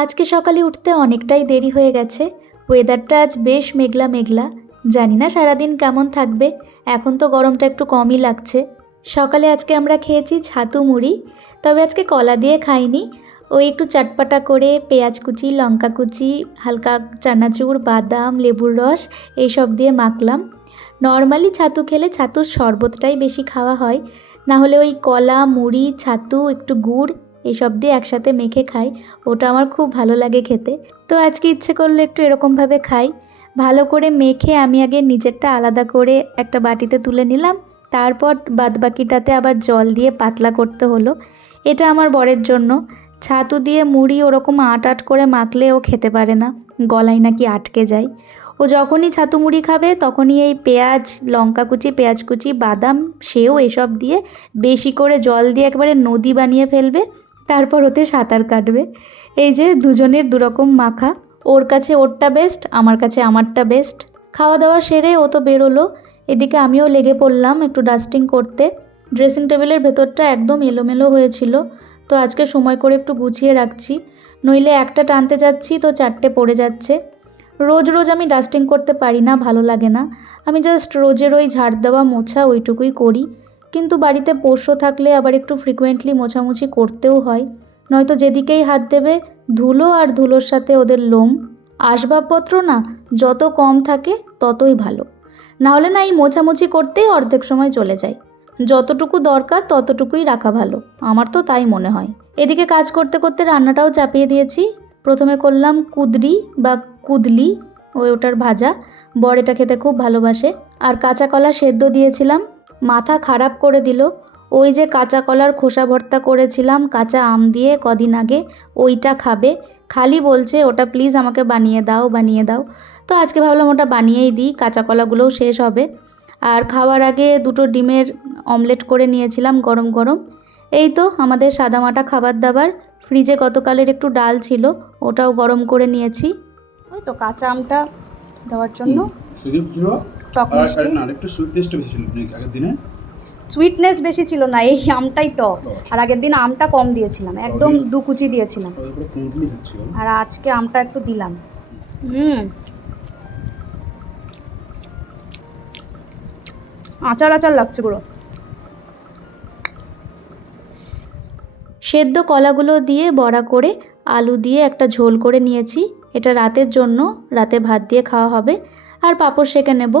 আজকে সকালে উঠতে অনেকটাই দেরি হয়ে গেছে। ওয়েদারটা আজ বেশ মেঘলা মেঘলা। জানি না সারাদিন কেমন থাকবে। এখন তো গরমটা একটু কমই লাগছে। সকালে আজকে আমরা খেয়েছি ছাতু মুড়ি, তবে আজকে কলা দিয়ে খাইনি। ওই একটু চটপাটা করে পেঁয়াজ কুচি, লঙ্কা কুচি, হালকা চানাচুর, বাদাম, লেবুর রস এইসব দিয়ে মাখলাম। নর্মালি ছাতু খেলে ছাতুর শরবতটাই বেশি খাওয়া হয়, না হলে ওই কলা, মুড়ি, ছাতু, একটু গুড় এইসব দিয়ে একসাথে মেখে খাই। ওটা আমার খুব ভালো লাগে খেতে। তো আজকে ইচ্ছে করলো একটু এরকমভাবে খাই। ভালো করে মেখে আমি আগে নিজেরটা আলাদা করে একটা বাটিতে তুলে নিলাম, তারপর বাদবাকিটাতে আবার জল দিয়ে পাতলা করতে হলো। এটা আমার বরের জন্য। ছাতু দিয়ে মুড়ি ওরকম আট আট করে মাখলে ও খেতে পারে না, গলায় নাকি আটকে যায়। ও যখনই ছাতু মুড়ি খাবে তখনই এই পেঁয়াজ, লঙ্কা কুচি, পেঁয়াজ কুচি, বাদাম, সেও এসব দিয়ে বেশি করে জল দিয়ে একেবারে নদী বানিয়ে ফেলবে, তারপর ওতে সাঁতার কাটবে। এই যে দুজনের দুরকম মাখা, ওর কাছে ওরটা বেস্ট, আমার কাছে আমারটা বেস্ট। খাওয়া দাওয়া সেরে ও তো বেরোলো, এদিকে আমিও লেগে পড়লাম একটু ডাস্টিং করতে। ড্রেসিং টেবিলের ভেতরটা একদম এলোমেলো হয়েছিল, তো আজকে সময় করে একটু গুছিয়ে রাখছি, নইলে একটা টানতে যাচ্ছি তো চারটে পড়ে যাচ্ছে। রোজ রোজ আমি ডাস্টিং করতে পারি না, ভালো লাগে না। আমি জাস্ট রোজের ওই ঝাড় দেওয়া মোছা ওইটুকুই করি, কিন্তু বাড়িতে পোষ্য থাকলে আবার একটু ফ্রিকোয়েন্টলি মোছামুছি করতেও হয়, নয়তো যেদিকেই হাত দেবে ধুলো আর ধুলোর সাথে ওদের লোম। আসবাবপত্র না যত কম থাকে ততই ভালো, নাহলে না এই মোছামুছি করতেই অর্ধেক সময় চলে যায়। যতটুকু দরকার ততটুকুই রাখা ভালো, আমার তো তাই মনে হয়। এদিকে কাজ করতে করতে রান্নাটাও চাপিয়ে দিয়েছি। প্রথমে করলাম কুদরি বা কুদলি, ওটার ভাজা। বর এটা খেতে খুব ভালোবাসে। আর কাঁচা কলা সেদ্ধ দিয়েছিলাম। মাথা খারাপ করে দিল। ওই যে কাঁচা কলার খোসা ভর্তা করেছিলাম কাঁচা আম দিয়ে কদিন আগে, ওইটা খাবে। খালি বলছে ওটা প্লিজ আমাকে বানিয়ে দাও বানিয়ে দাও। তো আজকে ভাবলাম ওটা বানিয়েই দিই, কাঁচা কলাগুলোও শেষ হবে। আর খাওয়ার আগে দুটো ডিমের অমলেট করে নিয়েছিলাম গরম গরম। এই তো আমাদের সাদামাটা খাবার দাবার। ফ্রিজে গতকালের একটু ডাল ছিল, ওটাও গরম করে নিয়েছি। ওই তো কাঁচা আমটা দেওয়ার জন্য টক মিষ্টি। সুইটনেস বেশি ছিল না, এই আমটাই টক। আর আগের দিন আমটা কম দিয়েছিলাম, একদম 2 কুচি দিয়েছিলাম, আর আজকে আমটা একটু দিলাম। আচার আচার লাগছে পুরো। সেদ্ধ কলাগুলো দিয়ে বড়া করে আলু দিয়ে একটা ঝোল করে নিয়েছি। এটা রাতের জন্য, রাতে ভাত দিয়ে খাওয়া হবে। আর পাঁপড় সেঁকে নেব।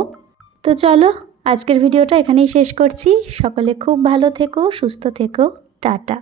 তো চলো আজকের ভিডিওটা এখানেই শেষ করছি। সকলে খুব ভালো থেকো, সুস্থ থেকো, টাটা।